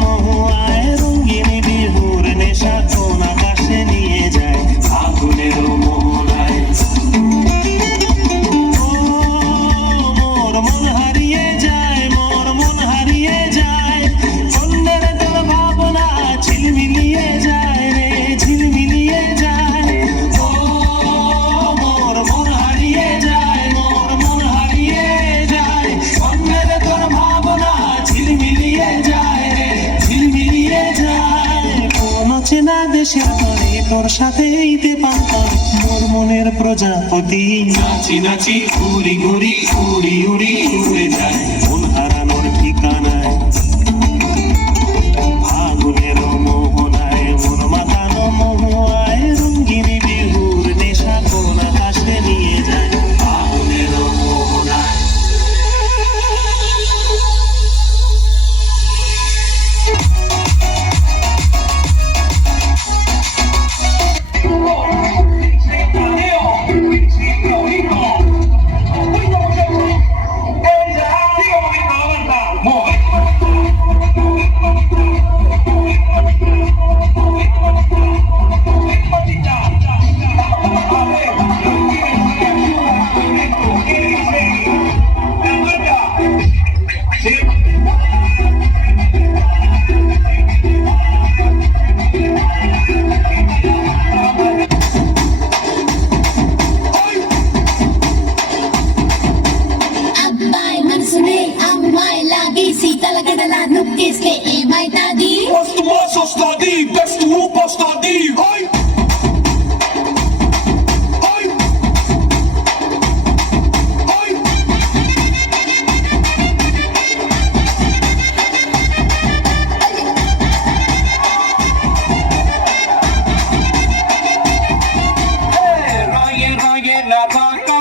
মহুয়ায় রঙিন বিহুর নেশা কোন আকাশে নিয়ে যায় আগুনের মোহনায়। ও মোর মন হারিয়ে যায়, মোর মন হারিয়ে যায়, অন্যের তোর ভাবনা ঝিলমিলিয়ে যায় রে, ঝিলমিলিয়ে যায়। ও মোর মন হারিয়ে যায়, মোর মন হারিয়ে যায়, অন্যের তোর ভাবনা ঝিলমিলিয়ে যায় রে, ঝিলমিলিয়ে যায়। কোন চেনা দেশের তরে তোর সাথে ঈদে পান্তাম মোর মনের প্রজাপতি, নাচি নাচি ঘুরি ঘুরি উড়ি উড়ি উড়ে যায় মন হারানোর ঠিকানায়। আগুনের মোহনায় মন মাতানো মহুয়ায় রঙিন বিহুর নেশা কোন আকাশে নিয়ে যায় আগুনের মোহনায়। Beste massa stadi, beste hoepa stadi, hoi! Hoi! Hoi! Hey, rage, rage, la vaca,